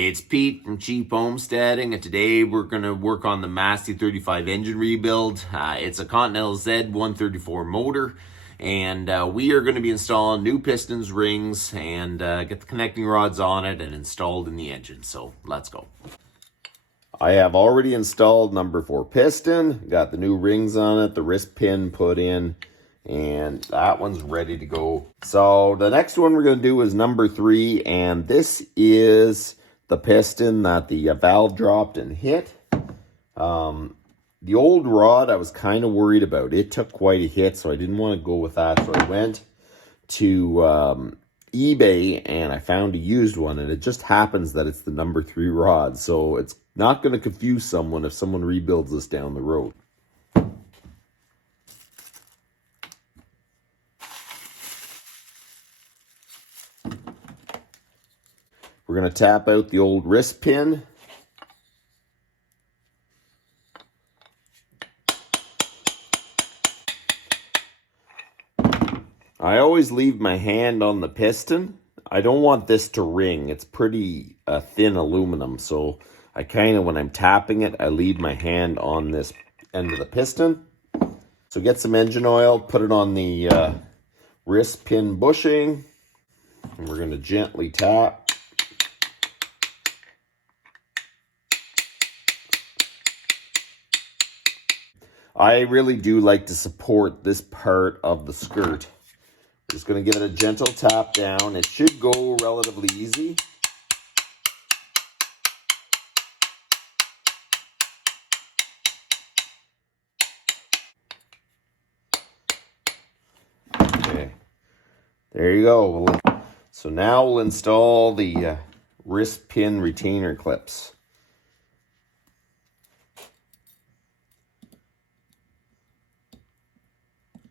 It's Pete from Cheap Homesteading, and today we're going to work on the Massey 35 engine rebuild. It's a Continental Z134 motor, and we are going to be installing new pistons, rings, and get the connecting rods on it and installed in the engine. So let's go. I have already installed number 4 piston, got the new rings on it, the wrist pin put in, and that one's ready to go. So the next one we're going to do is number 3, and this is the piston that the valve dropped and hit. The old rod I was kind of worried about. It took quite a hit, so I didn't want to go with that. So I went to eBay and I found a used one, and it just happens that it's the number 3 rod. So it's not going to confuse someone if someone rebuilds this down the road. We're going to tap out the old wrist pin. I always leave my hand on the piston. I don't want this to ring. It's pretty thin aluminum, so I kind of, when I'm tapping it, I leave my hand on this end of the piston. So get some engine oil, put it on the wrist pin bushing, and we're going to gently tap. I really do like to support this part of the skirt. Just going to give it a gentle tap down. It should go relatively easy. Okay, there you go. So now we'll install the wrist pin retainer clips.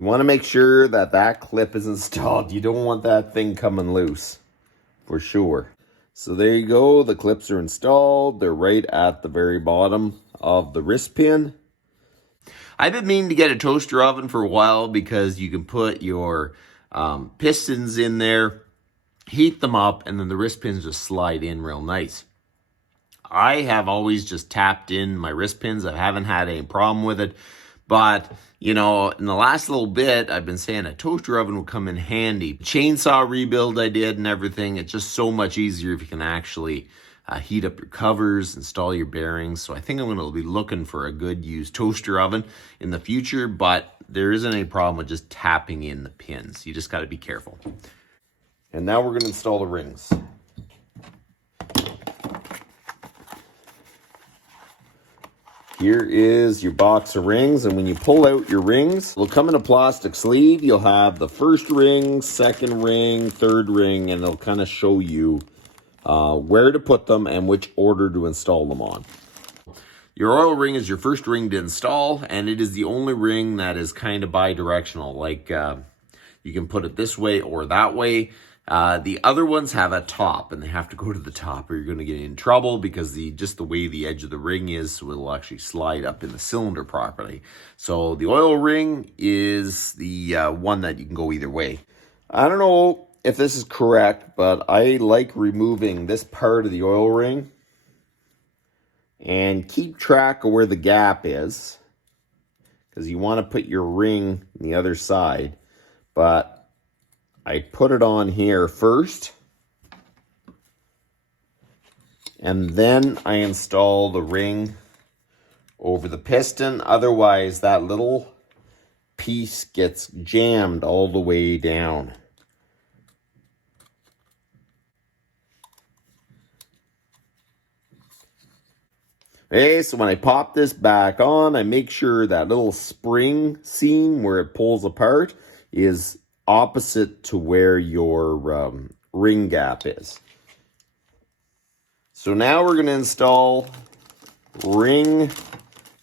You want to make sure that that clip is installed. You don't want that thing coming loose, for sure. So there you go. The clips are installed. They're right at the very bottom of the wrist pin. I've been meaning to get a toaster oven for a while because you can put your pistons in there, heat them up, and then the wrist pins just slide in real nice. I have always just tapped in my wrist pins. I haven't had any problem with it. But, you know, in the last little bit, I've been saying a toaster oven will come in handy. Chainsaw rebuild I did and everything, it's just so much easier if you can actually heat up your covers, install your bearings. So I think I'm going to be looking for a good used toaster oven in the future, but there isn't any problem with just tapping in the pins. You just got to be careful. And now we're going to install the rings. Here is your box of rings, and when you pull out your rings, they'll come in a plastic sleeve. You'll have the first ring, second ring, third ring, and it'll kind of show you where to put them and which order to install them on. Your oil ring is your first ring to install, and it is the only ring that is kind of bi-directional. Like you can put it this way or that way. The other ones have a top, and they have to go to the top or you're going to get in trouble because just the way the edge of the ring is, so it'll actually slide up in the cylinder properly. So the oil ring is the one that you can go either way. I don't know if this is correct, but I like removing this part of the oil ring and keep track of where the gap is, because you want to put your ring on the other side, but I put it on here first, and then I install the ring over the piston. Otherwise, that little piece gets jammed all the way down. Okay, so when I pop this back on, I make sure that little spring seam where it pulls apart is opposite to where your ring gap is. So now we're going to install ring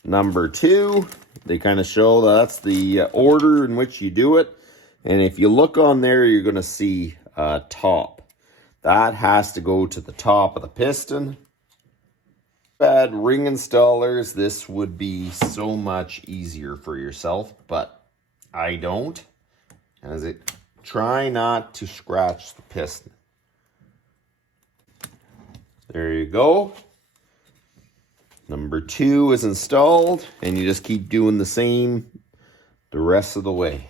number 2. They kind of show that's the order in which you do it. And if you look on there, you're going to see top. That has to go to the top of the piston. Bad ring installers, this would be so much easier for yourself, but I don't. As it try not to scratch the piston. There you go. Number 2 is installed, and you just keep doing the same the rest of the way.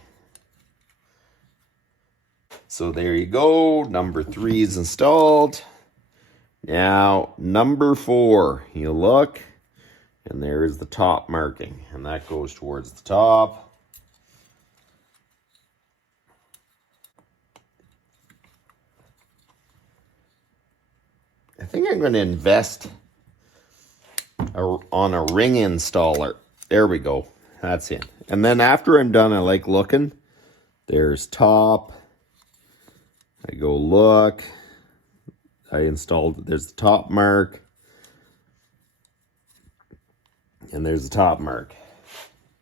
So there you go. Number 3 is installed. Now, number 4, you look, and there's the top marking, and that goes towards the top. I think I'm going to invest on a ring installer. There we go. That's it. And then after I'm done, I like looking. There's top. I go look. I installed it. There's the top mark. And there's the top mark.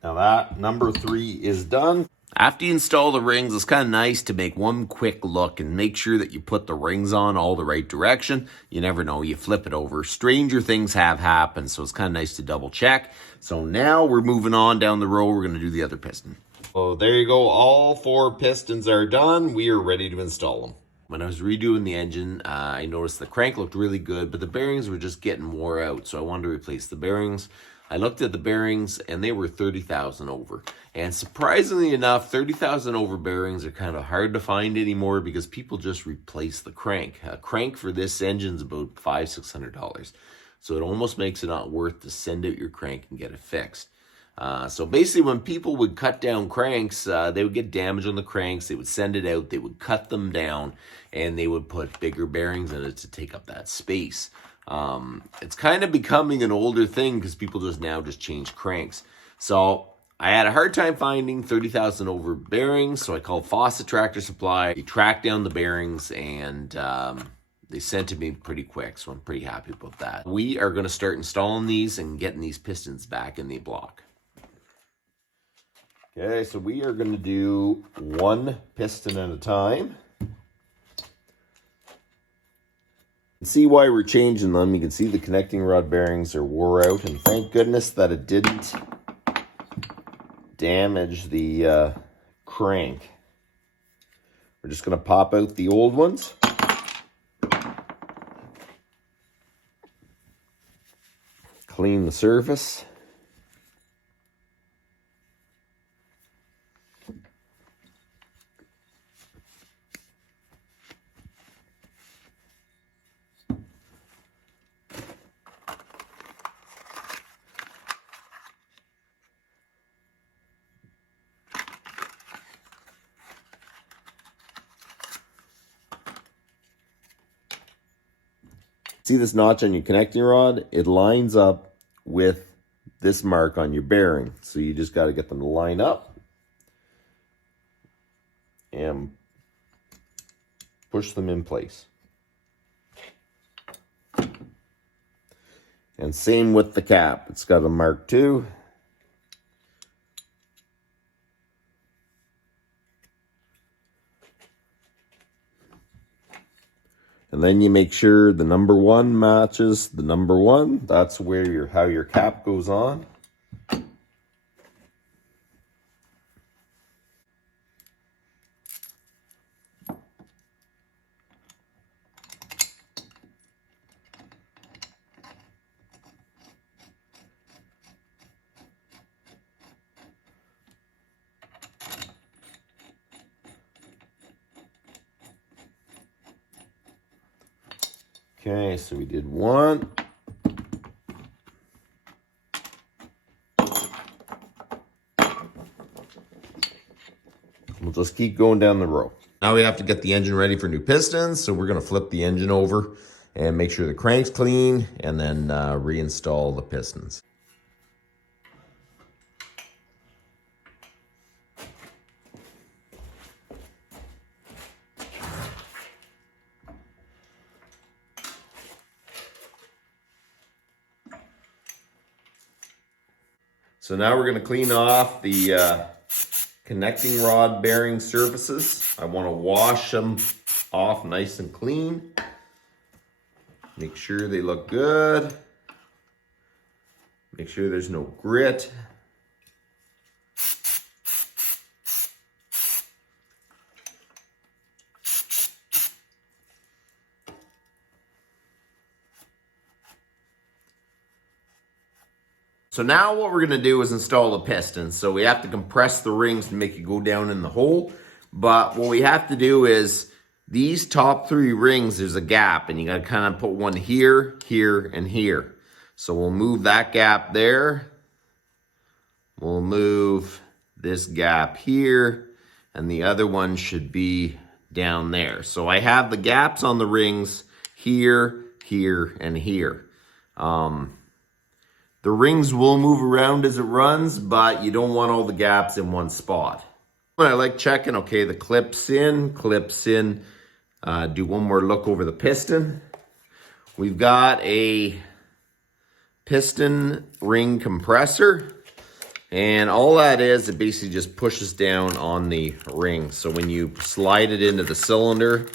Now that number 3 is done. After you install the rings, it's kind of nice to make one quick look and make sure that you put the rings on all the right direction. You never know, you flip it over. Stranger things have happened, so it's kind of nice to double check. So now we're moving on down the road. We're going to do the other piston. So there you go. All 4 pistons are done. We are ready to install them. When I was redoing the engine, I noticed the crank looked really good, but the bearings were just getting wore out, so I wanted to replace the bearings. I looked at the bearings, and they were 30,000 over. And surprisingly enough, 30,000 over bearings are kind of hard to find anymore because people just replace the crank. A crank for this engine is about $500-600. So it almost makes it not worth to send out your crank and get it fixed. So basically when people would cut down cranks, they would get damage on the cranks, they would send it out, they would cut them down, and they would put bigger bearings in it to take up that space. It's kind of becoming an older thing because people just change cranks. So I had a hard time finding 30,000 over bearings, so I called Faucet Tractor Supply. They tracked down the bearings, and they sent to me pretty quick, so I'm pretty happy about that. We are going to start installing these and getting these pistons back in the block. Okay, so we are going to do 1 piston at a time. See why we're changing them. You can see the connecting rod bearings are wore out, and thank goodness that it didn't damage the crank. We're just going to pop out the old ones. Clean the surface. See this notch on your connecting rod? It lines up with this mark on your bearing. So you just got to get them to line up and push them in place. And same with the cap. It's got a mark too. And then you make sure the number 1 matches the number 1. That's where how your cap goes on. Okay, so we did 1. We'll just keep going down the row. Now we have to get the engine ready for new pistons, so we're going to flip the engine over and make sure the crank's clean, and then reinstall the pistons. So now we're going to clean off the connecting rod bearing surfaces. I want to wash them off nice and clean. Make sure they look good. Make sure there's no grit. So now what we're gonna do is install the piston. So we have to compress the rings to make it go down in the hole. But what we have to do is these top 3 rings, there's a gap and you gotta kind of put one here, here, and here. So we'll move that gap there. We'll move this gap here and the other one should be down there. So I have the gaps on the rings here, here, and here. The rings will move around as it runs, but you don't want all the gaps in one spot. I like checking, okay, the clips in. Do one more look over the piston. We've got a piston ring compressor. And all that is, it basically just pushes down on the ring. So when you slide it into the cylinder,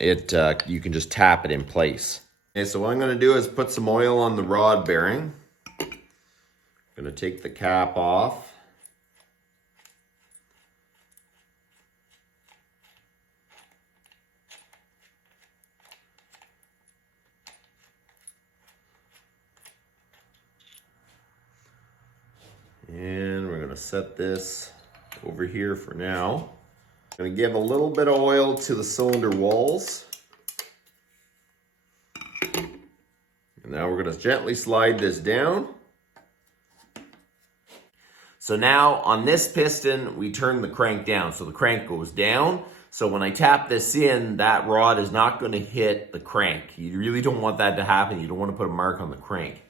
you can just tap it in place. Okay, so what I'm going to do is put some oil on the rod bearing. I'm going to take the cap off. And we're going to set this over here for now. I'm going to give a little bit of oil to the cylinder walls. And now we're going to gently slide this down. So now on this piston, we turn the crank down. So the crank goes down. So when I tap this in, that rod is not going to hit the crank. You really don't want that to happen. You don't want to put a mark on the crank.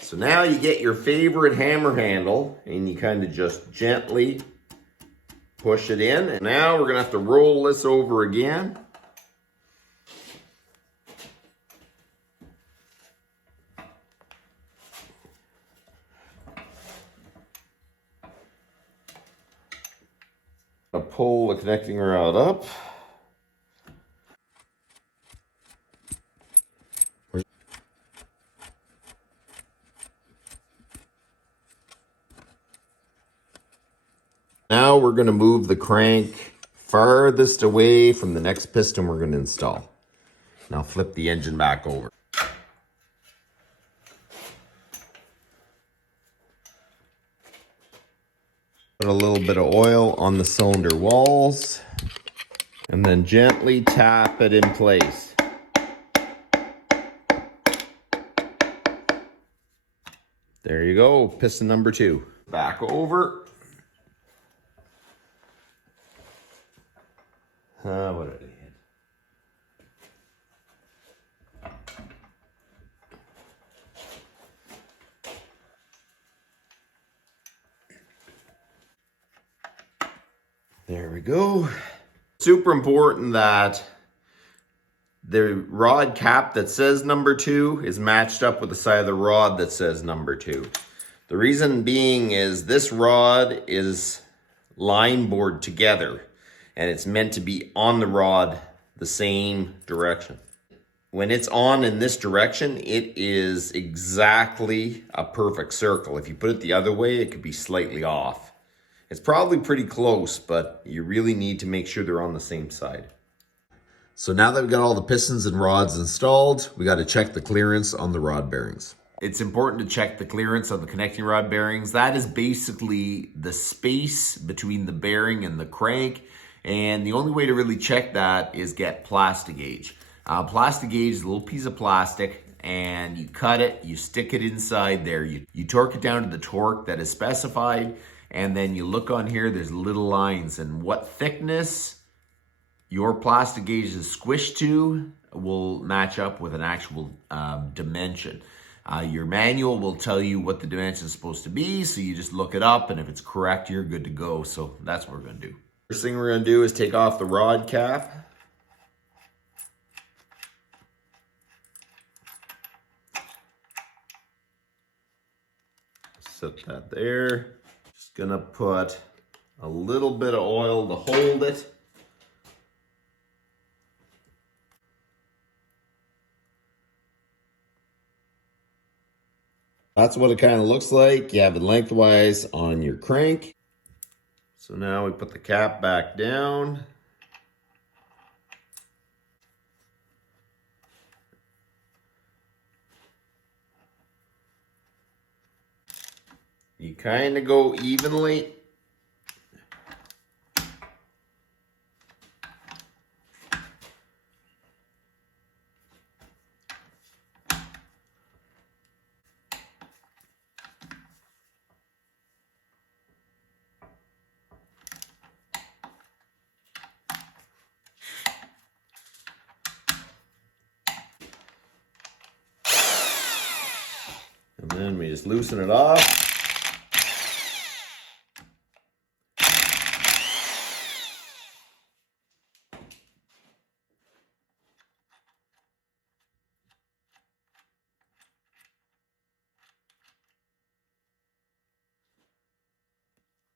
So now you get your favorite hammer handle and you kind of just gently push it in. And now we're going to have to roll this over again. Pull the connecting rod up. Now we're going to move the crank farthest away from the next piston we're going to install. Now flip the engine back over. Put a little bit of oil on the cylinder walls and then gently tap it in place. There you go, piston number 2. Back over. What did I hit? There we go. Super important that the rod cap that says number 2 is matched up with the side of the rod that says number 2. The reason being is this rod is line bored together and it's meant to be on the rod the same direction. When it's on in this direction, it is exactly a perfect circle. If you put it the other way, it could be slightly off. It's probably pretty close, but you really need to make sure they're on the same side. So now that we've got all the pistons and rods installed, we got to check the clearance on the rod bearings. It's important to check the clearance on the connecting rod bearings. That is basically the space between the bearing and the crank. And the only way to really check that is get plastic gauge. Plastic gauge is a little piece of plastic and you cut it, you stick it inside there. You torque it down to the torque that is specified. And then you look on here, there's little lines, and what thickness your plastic gauge is squished to will match up with an actual dimension. Your manual will tell you what the dimension is supposed to be, so you just look it up, and if it's correct, you're good to go. So that's what we're going to do. First thing we're going to do is take off the rod cap. Set that there. Just gonna put a little bit of oil to hold it. That's what it kind of looks like. You have it lengthwise on your crank. So now we put the cap back down. kind of go evenly. And then we just loosen it off.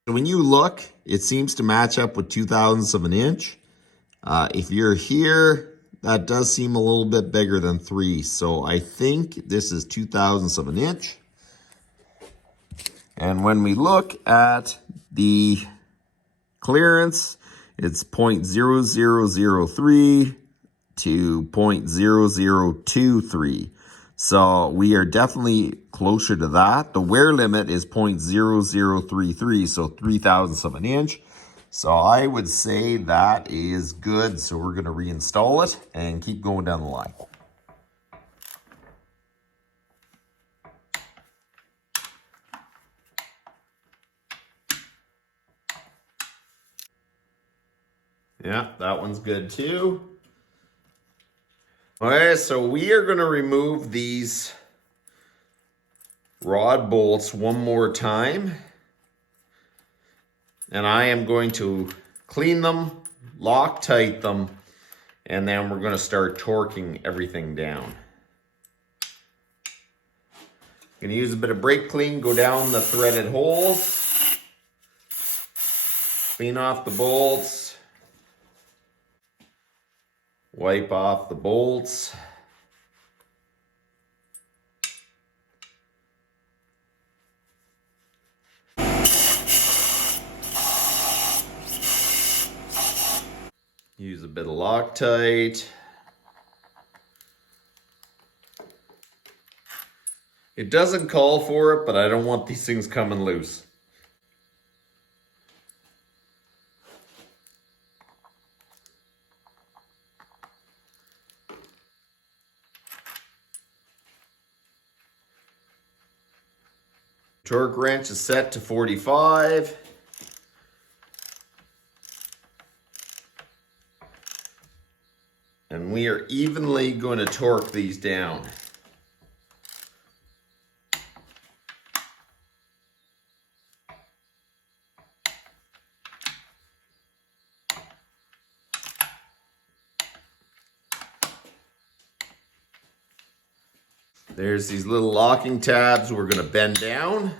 When you look, it seems to match up with 2/1000 of an inch. If you're here, that does seem a little bit bigger than 3. So I think this is 2/1000 of an inch. And when we look at the clearance, it's 0.0003 to 0.0023. So we are definitely closer to that. The wear limit is 0.0033, so 0.003 of an inch. So I would say that is good. So we're going to reinstall it and keep going down the line. Yeah, that one's good too. All right, so we are going to remove these rod bolts one more time. And I am going to clean them, Loctite them, and then we're going to start torquing everything down. Going to use a bit of brake clean, go down the threaded holes, clean off the bolts, wipe off the bolts. Use a bit of Loctite. It doesn't call for it, but I don't want these things coming loose. Torque wrench is set to 45. And we are evenly going to torque these down. There's these little locking tabs we're going to bend down.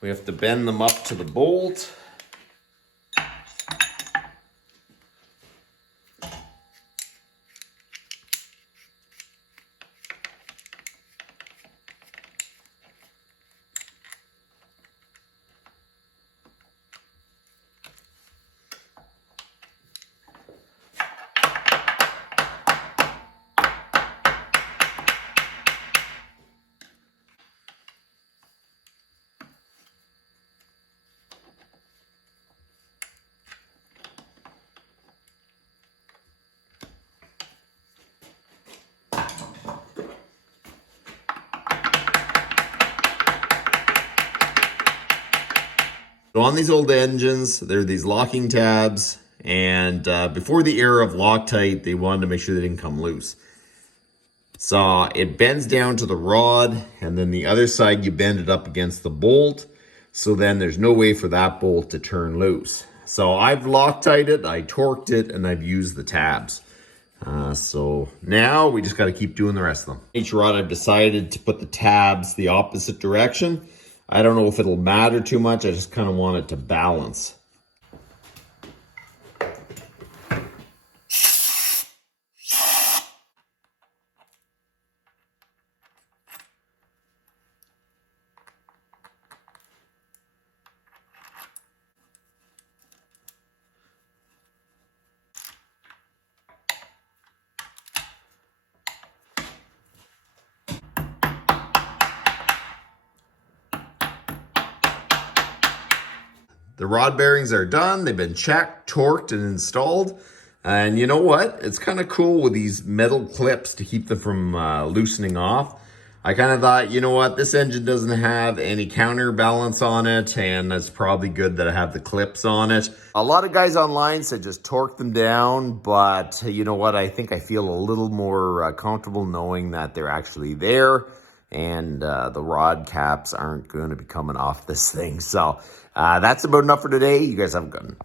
We have to bend them up to the bolt. So on these old engines, there are these locking tabs, and before the era of Loctite, they wanted to make sure they didn't come loose. So it bends down to the rod, and then the other side you bend it up against the bolt, so then there's no way for that bolt to turn loose. So I've Loctited it, I torqued it, and I've used the tabs. So now we just got to keep doing the rest of them. Each rod I've decided to put the tabs the opposite direction. I don't know if it'll matter too much. I just kind of want it to balance. The rod bearings are done. They've been checked, torqued, and installed. And you know what? It's kind of cool with these metal clips to keep them from loosening off. I kind of thought, you know what? This engine doesn't have any counterbalance on it, and it's probably good that I have the clips on it. A lot of guys online said just torque them down, but you know what? I think I feel a little more comfortable knowing that they're actually there, and the rod caps aren't going to be coming off this thing. So that's about enough for today. You guys have a good one.